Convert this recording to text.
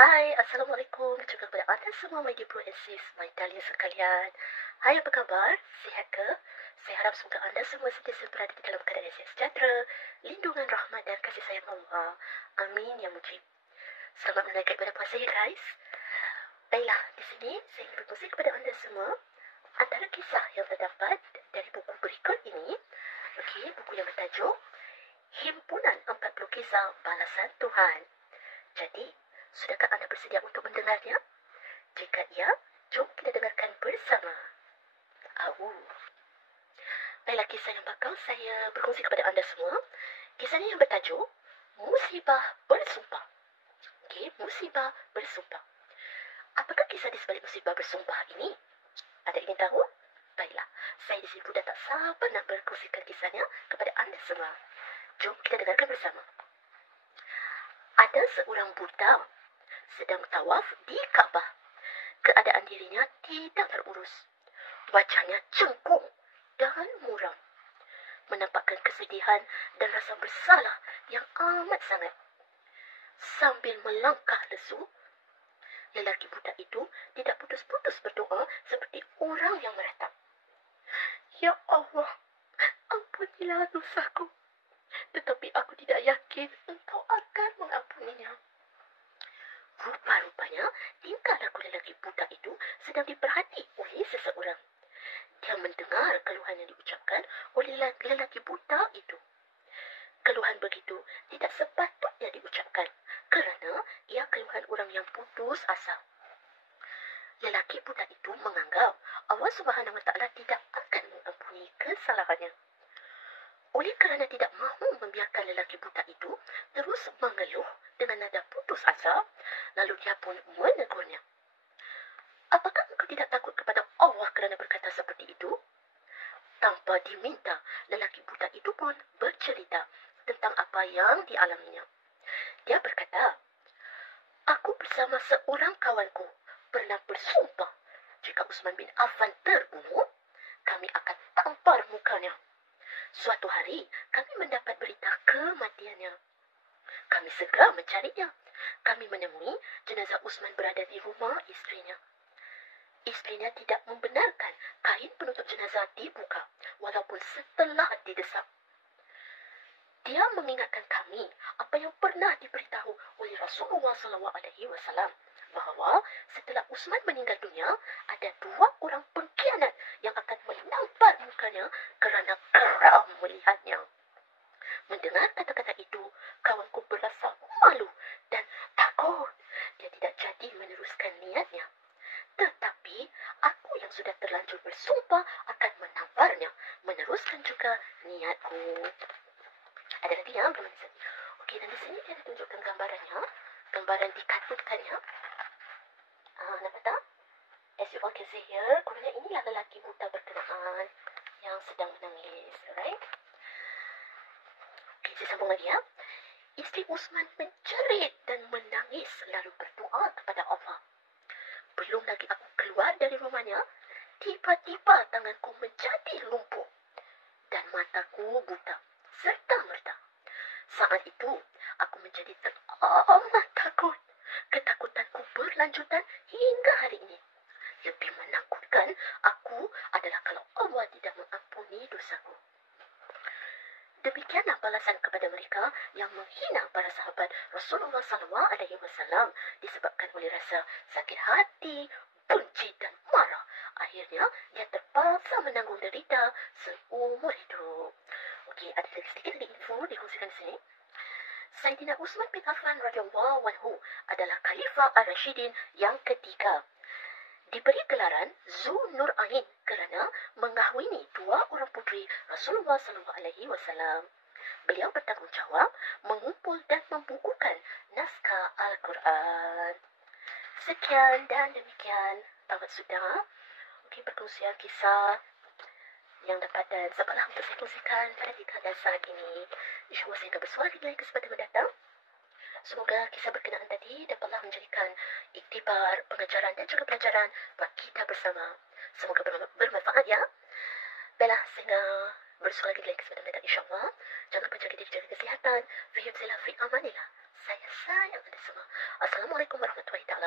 Hai, Assalamualaikum juga kepada anda semua, my dear bro and sis, my darling sekalian. Hai, apa khabar? Sihat ke? Saya harap semoga anda semua sentiasa berada di dalam keadaan sehat sejahtera, lindungan rahmat dan kasih sayang Allah. Amin ya mujib. Selamat menunaikan ibadah puasa ya guys. Baiklah, di sini saya ingin berkongsi kepada anda semua antara kisah yang terdapat dari buku berikut ini. Okey, buku yang bertajuk Himpunan 40 Kisah Balasan Tuhan. Jadi, sudahkah anda bersedia untuk mendengarnya? Jika ya, jom kita dengarkan bersama. Baiklah, kisah yang bakal saya berkongsi kepada anda semua. Kisahnya yang bertajuk Musibah Bersumpah. Okey, Musibah Bersumpah. Apakah kisah di sebalik musibah bersumpah ini? Anda ingin tahu? Baiklah, saya di sini pun dah tak sabar nak berkongsikan kisahnya kepada anda semua. Jom kita dengarkan bersama. Ada seorang buta sedang tawaf di Kaabah. Keadaan dirinya tidak terurus. Wajahnya cengkung dan muram, menampakkan kesedihan dan rasa bersalah yang amat sangat. Sambil melangkah lesu, lelaki buta itu tidak putus-putus berdoa seperti orang yang meratap. Ya Allah, ampunilah dosaku. Tetapi aku tidak yakin engkau akan mengampuninya. Rupa-rupanya, tingkah laku lelaki buta itu sedang diperhati oleh seseorang. Dia mendengar keluhan yang diucapkan oleh lelaki buta itu. Keluhan begitu tidak sepatutnya diucapkan kerana ia keluhan orang yang putus asa. Lelaki buta itu menganggap Allah Subhanahu Wa Taala tidak akan mengampuni kesalahannya. Oleh kerana tidak mahu membiarkan lelaki buta itu terus mengeluh dengan nada putus asa, lalu dia pun menegurnya. Apakah engkau tidak takut kepada Allah kerana berkata seperti itu? Tanpa diminta, lelaki buta itu pun bercerita tentang apa yang dialaminya. Dia berkata, aku bersama seorang kawanku pernah bersumpah jika Uthman bin Affan terbunuh, kami akan tampar mukanya. Suatu hari, kami mendapat berita kematiannya. Kami segera mencarinya. Kami menemui jenazah Uthman berada di rumah isterinya. Isterinya tidak membenarkan kain penutup jenazah dibuka, walaupun setelah didesak. Dia mengingatkan kami apa yang pernah diberitahu oleh Rasulullah SAW, bahawa setelah Uthman meninggal dunia, ada 2 orang pengkhianat yang akan menampar mukanya kerana geram melihatnya. Mendengar kata-kata itu, kawanku berasa malu dan takut. Dia tidak jadi meneruskan niatnya. Tetapi, aku yang sudah terlanjur bersumpah akan menamparnya, meneruskan juga niatku. Ada lagi yang belum disini. Okey, dan di sini dia tunjukkan gambarannya. Gambaran dikatutkannya. Nampak tak? As you all can see here, kurangnya inilah lelaki buta berkenaan yang sedang menangis. Alright? Okey, saya sambung lagi ya. Isteri Uthman menjerit dan menangis lalu berdoa kepada Allah. Belum lagi aku keluar dari rumahnya, tiba-tiba tanganku menjadi lumpuh dan mataku buta serta-merta. Saat itu, aku menjadi teramat takut. Ketakutanku berlanjutan hingga hari ini. Lebih menakutkan aku adalah kalau Allah tidak mengampuni dosaku. Demikianlah balasan kepada mereka yang menghina para sahabat Rasulullah SAW disebabkan oleh rasa sakit hati, benci dan marah. Akhirnya, dia terpaksa menanggung derita seumur hidup. Okey, ada sedikit lagi info dikongsikan di sini. Sayyidina Uthman bin Affan radhiyallahu anhu adalah Khalifah Ar-Rashidin yang ketiga. Diberi gelaran Zul Nurain kerana mengahwini 2 orang puteri Rasulullah SAW. Beliau bertanggungjawab mengumpul dan membukukan naskah Al-Quran. Sekian dan demikian tamat sudah. Okey, perkongsian kisah yang dapat dan sempatlah untuk saya kongsikan pada tingkat dan saat ini. InsyaAllah saya akan bersuara di lain kesempatan mendatang. Semoga kisah berkenaan tadi dapatlah menjadikan iktibar, pengajaran dan juga pelajaran buat kita bersama. Semoga bermanfaat ya. Baiklah, sehingga bersuara di lain kesempatan mendatang insyaAllah. Jangan lupa jaga diri, jaga kesihatan. Fihim sila fi amanillah. Saya sayang anda semua. Assalamualaikum warahmatullahi taala